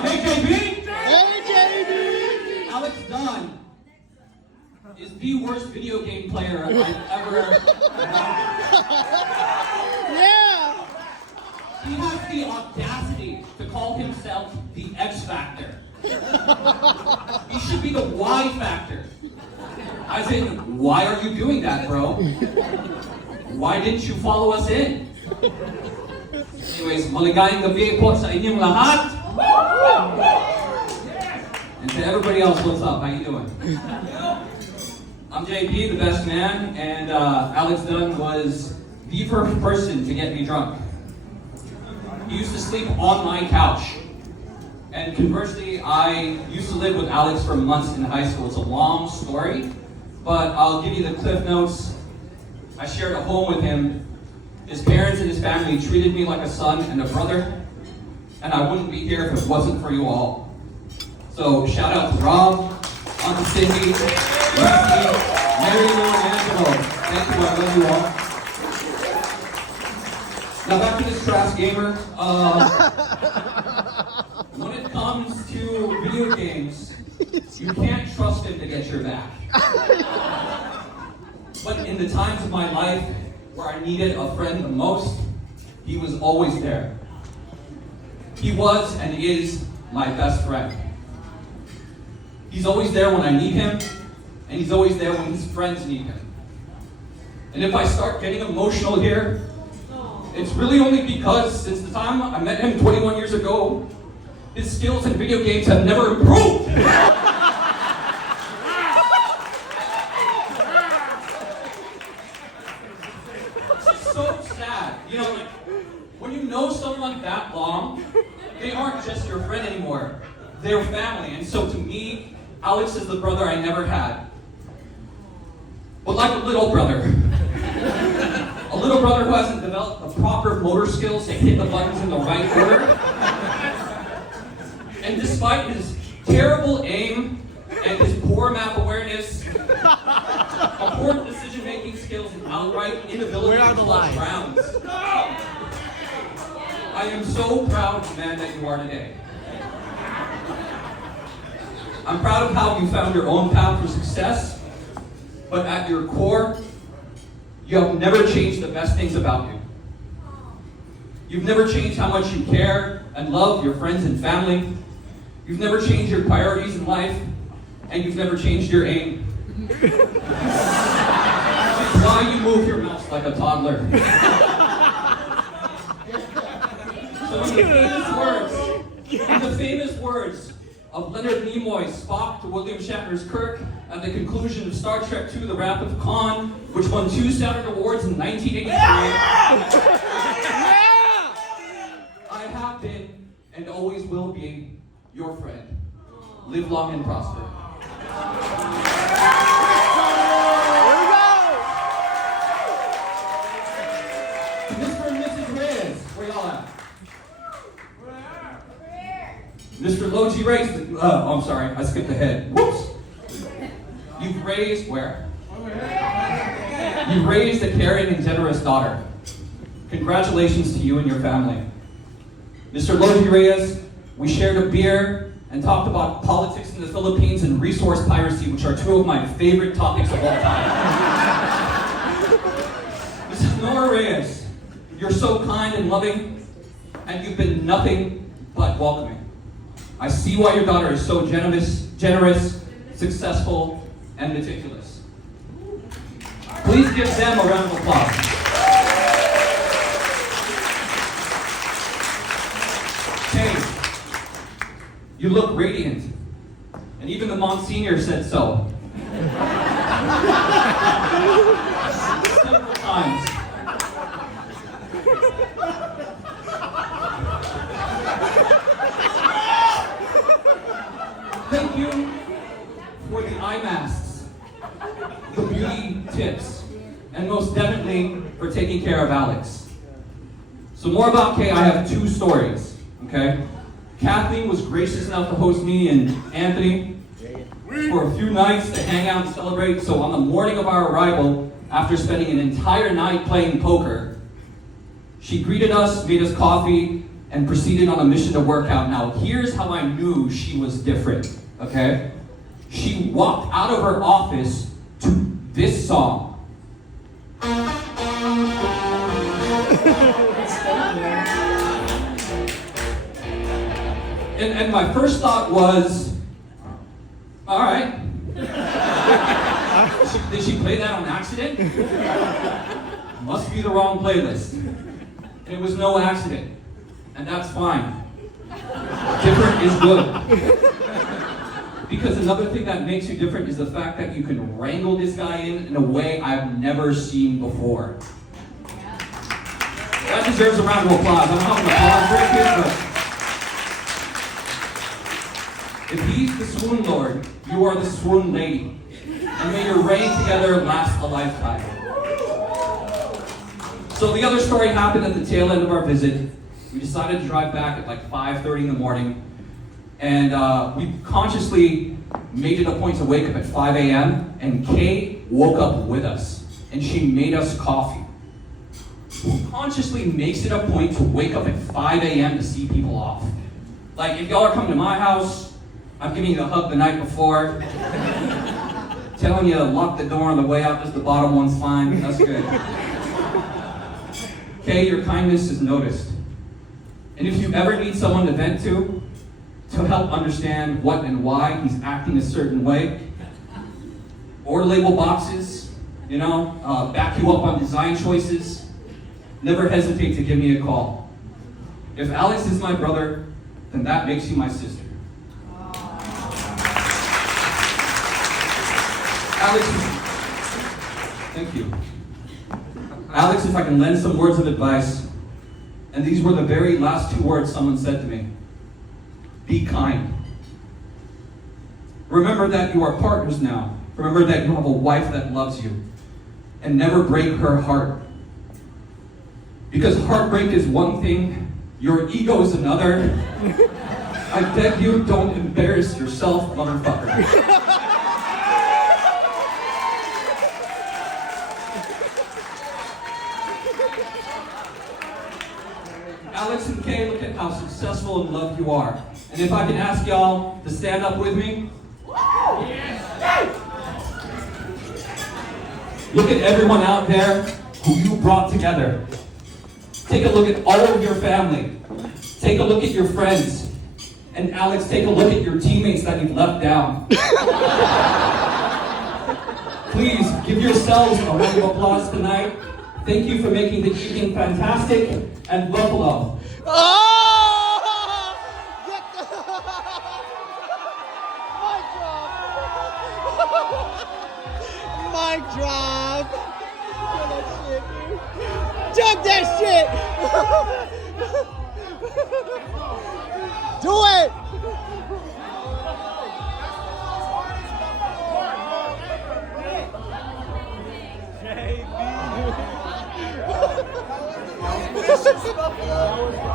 Hey, JB! Hey, JB! Alex Dunn is the worst video game player I've ever Yeah! He has the audacity to call himself the X Factor. He should be the Y Factor. As in, why are you doing that, bro? Why didn't you follow us in? Anyways, maligayang gabi po sa inyong lahat. And to everybody else, what's up? How you doing? I'm JP, the best man, and Alex Dunn was the first person to get me drunk. He used to sleep on my couch. And conversely, I used to live with Alex for months in high school. It's a long story, but I'll give you the cliff notes. I shared a home with him. His parents and his family treated me like a son and a brother, and I wouldn't be here if it wasn't for you all. So shout out to Rob, Uncle Cindy, Lucy, Mary Lou, and Angelo. Thank you, I love you all. Now back to this trash gamer. When it comes to video games, you can't trust him to get your back. But in the times of my life where I needed a friend the most, he was always there. He was and is my best friend. He's always there when I need him, and he's always there when his friends need him. And if I start getting emotional here, it's really only because since the time I met him 21 years ago, his skills in video games have never improved. It's just so sad. You know, like, when you know someone that long, they aren't just your friend anymore. They're family. And so to me, Alex is the brother I never had. But like a little brother. A little brother who hasn't developed the proper motor skills to hit the buttons in the right order. And despite his terrible aim and his poor map awareness, poor decision-making skills, and outright inability to clutch rounds, I am so proud of the man that you are today. I'm proud of how you found your own path to success, but at your core, you have never changed the best things about you. You've never changed how much you care and love your friends and family. You've never changed your priorities in life, and you've never changed your aim. Which is why you move your mouse like a toddler. So in the famous words of Leonard Nimoy's Spock to William Shatner's Kirk, at the conclusion of Star Trek II: The Wrath of Khan, which won 2 Saturn Awards in 1983, I have been and always will be your friend. Live long and prosper. Mr. and Mrs. Reyes, where y'all at? Mr. Logie Reyes, I'm sorry, I skipped ahead. Whoops. You've raised, where? You've raised a caring and generous daughter. Congratulations to you and your family. Mr. Logie Reyes, we shared a beer and talked about politics in the Philippines and resource piracy, which are 2 of my favorite topics of all time. Mrs. Nora Reyes, you're so kind and loving, and you've been nothing but welcoming. I see why your daughter is so generous, successful, and meticulous. Please give them a round of applause. Hey, you look radiant, and even the Monsignor said so. Several times. Thank you for the eye masks, the beauty tips, and most definitely for taking care of Alex. So more about Kay, I have 2 stories, okay? Kathleen was gracious enough to host me and Anthony for a few nights to hang out and celebrate. So on the morning of our arrival, after spending an entire night playing poker, she greeted us, made us coffee, and proceeded on a mission to work out. Now, here's how I knew she was different, okay? She walked out of her office to this song. And my first thought was, all right. Did she play that on accident? Must be the wrong playlist. And it was no accident. And that's fine. Different is good. Because another thing that makes you different is the fact that you can wrangle this guy in a way I've never seen before. That deserves a round of applause. I don't know how an applause break is, but if he's the swoon lord, you are the swoon lady. And may your reign together last a lifetime. So the other story happened at the tail end of our visit. We decided to drive back at like 5:30 in the morning. And we consciously made it a point to wake up at 5 a.m. And Kay woke up with us. And she made us coffee. Who consciously makes it a point to wake up at 5 a.m. to see people off? Like, if y'all are coming to my house, I'm giving you a hug the night before. Telling you to lock the door on the way out because the bottom one's fine. That's good. Kay, your kindness is noticed. And if you ever need someone to vent to help understand what and why he's acting a certain way, order label boxes, back you up on design choices, never hesitate to give me a call. If Alex is my brother, then that makes you my sister. Alex, thank you. Alex, if I can lend some words of advice, and these were the very last 2 words someone said to me. Be kind. Remember that you are partners now. Remember that you have a wife that loves you. And never break her heart. Because heartbreak is one thing, your ego is another. I beg you, don't embarrass yourself, motherfucker. Alex and Kay, look at how successful in love you are. And if I can ask y'all to stand up with me. Look at everyone out there who you brought together. Take a look at all of your family. Take a look at your friends. And Alex, take a look at your teammates that you've left down. Please give yourselves a round of applause tonight. Thank you for making the evening fantastic, and Buffalo. Oh! Get the... Mic drop. Jump that shit. Do it. JB.